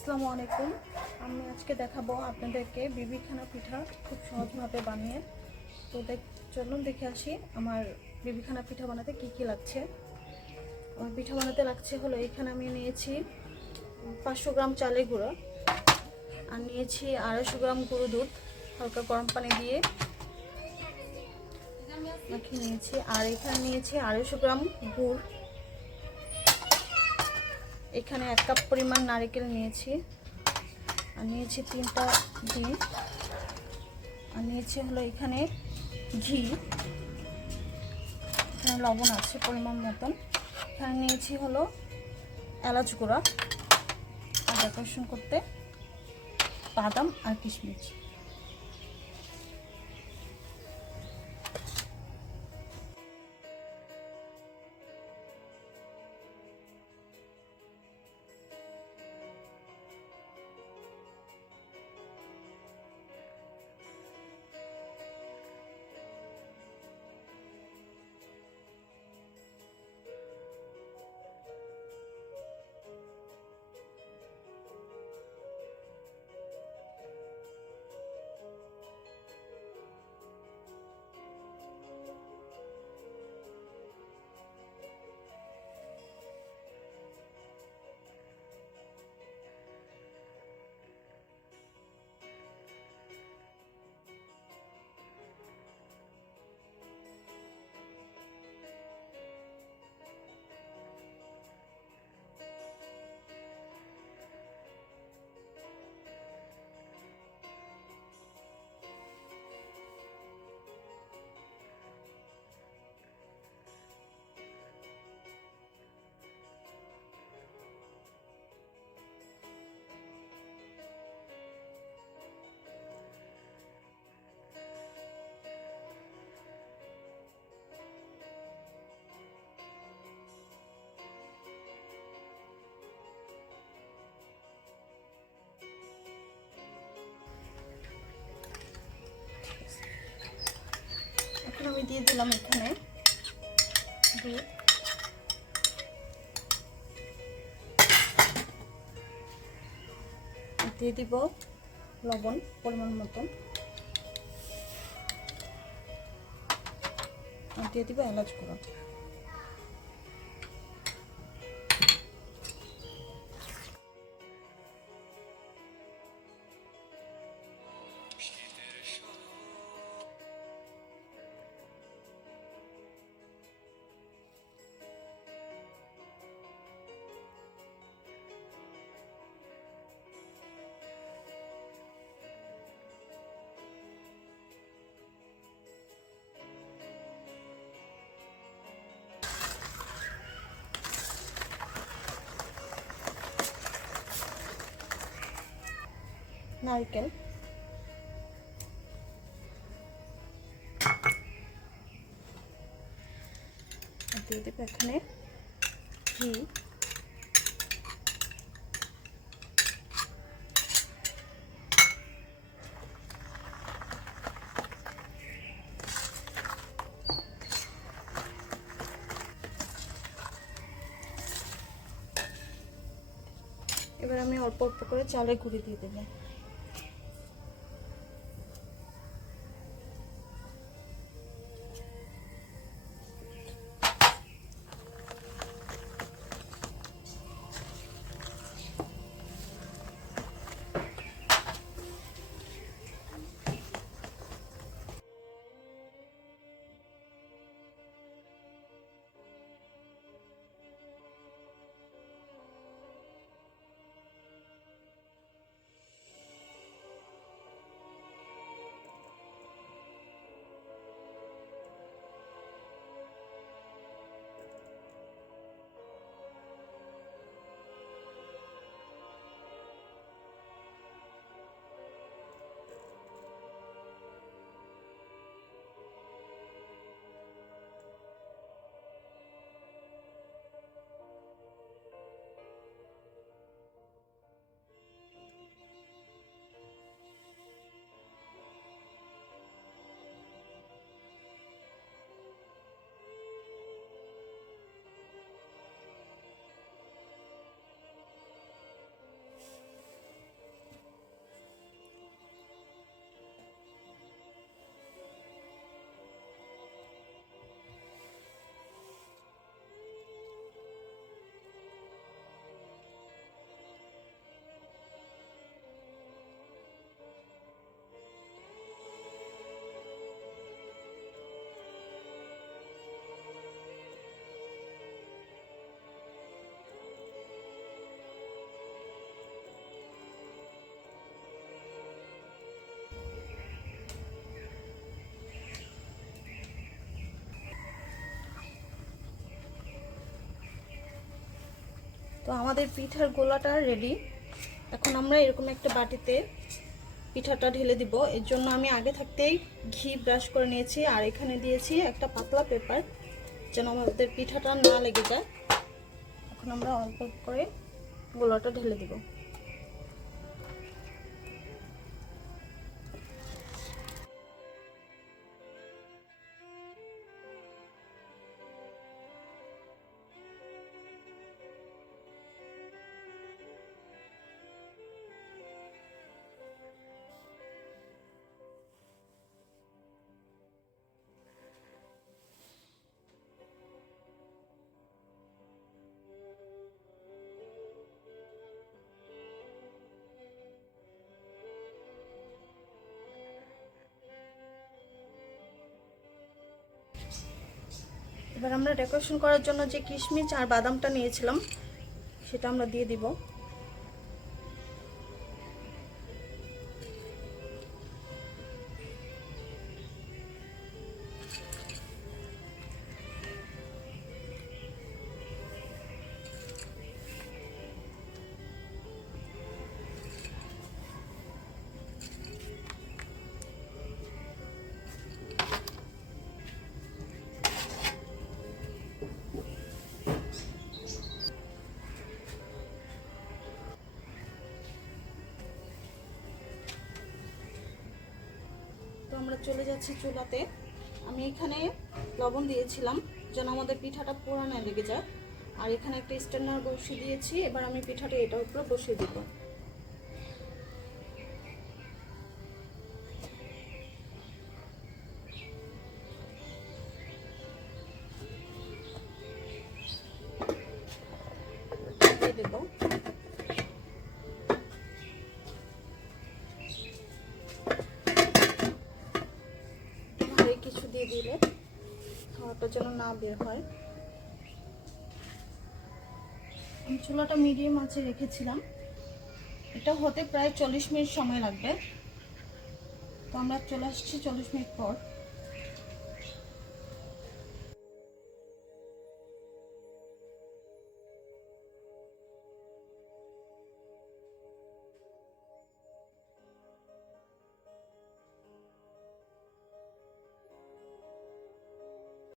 আসসালামু আলাইকুম। আমি আজকে দেখাবো আপনাদেরকে বিবিখানা পিঠা খুব সহজভাবে বানিয়ে। তো দেখ, চলুন দেখে আসি আমার বিবিখানা পিঠা বানাতে কি কি লাগছে। আমার পিঠা বানাতে লাগছে হলো, এখানে আমি নিয়েছি পাঁচশো গ্রাম চালের গুঁড়ো আর নিয়েছি আড়াইশো গ্রাম গুঁড়ো দুধ, হালকা গরম পানি দিয়ে। নিয়েছি, আর এখানে নিয়েছি আড়াইশো গ্রাম গুড়। এখানে এক কাপ পরিমাণ নারকেল নিয়েছি। আর নিয়েছি তিনটা ডিম আর নিয়েছি হলো এখানে ঘি। এখানে লবণ আছে পরিমাণ মতন। এখানে নিয়েছি হলো এলাচ গুঁড়া। আর ডেকোরেশন করতে বাদাম আর কিশমিশ। দিয়ে দিলাম এখানে। দিয়ে। দিব লবণ পরিমাণ মতন। দিয়ে দিব এলাচ গুঁড়ো। নারকেল। দিয়ে দেবো এখানে ঘি। এবার আমি অল্প অল্প করে চালের গুঁড়ি দিয়ে দেবো। তো আমাদের পিঠার গোলাটা রেডি এখন আমরা এরকম একটা বাটিতে পিঠাটা ঢেলে দিব। এর জন্য আমি আগে থাকতেই ঘি ব্রাশ করে নিয়েছি আর এখানে দিয়েছি একটা পাতলা পেপার যেন আমাদের পিঠাটা না লেগে যায়। এখন আমরা অল্প করে গোলাটা ঢেলে দিব। এবার আমরা ডেকোরেশন করার জন্য যে কিশমিশ আর বাদামটা নিয়েছিলাম সেটা আমরা দিয়ে দিব। তো আমরা চলে যাচ্ছি চুলাতে। আমি এখানে লবণ দিয়েছিলাম, যেন আমাদের পিঠাটা পুরানো লেগে যায়। আর এখানে একটা স্ট্যান্ডার বসিয়ে দিয়েছি, এবার আমি পিঠাটা এটার উপরে বসিয়ে দিব। কিছু দিয়ে দিলে খাওয়াটা যেন না বের হয়। আমি চুলাটা মিডিয়াম আছে রেখেছিলাম। এটা হতে প্রায় চল্লিশ মিনিট সময় লাগবে। তো আমরা চলে আসছি চল্লিশ মিনিট পর।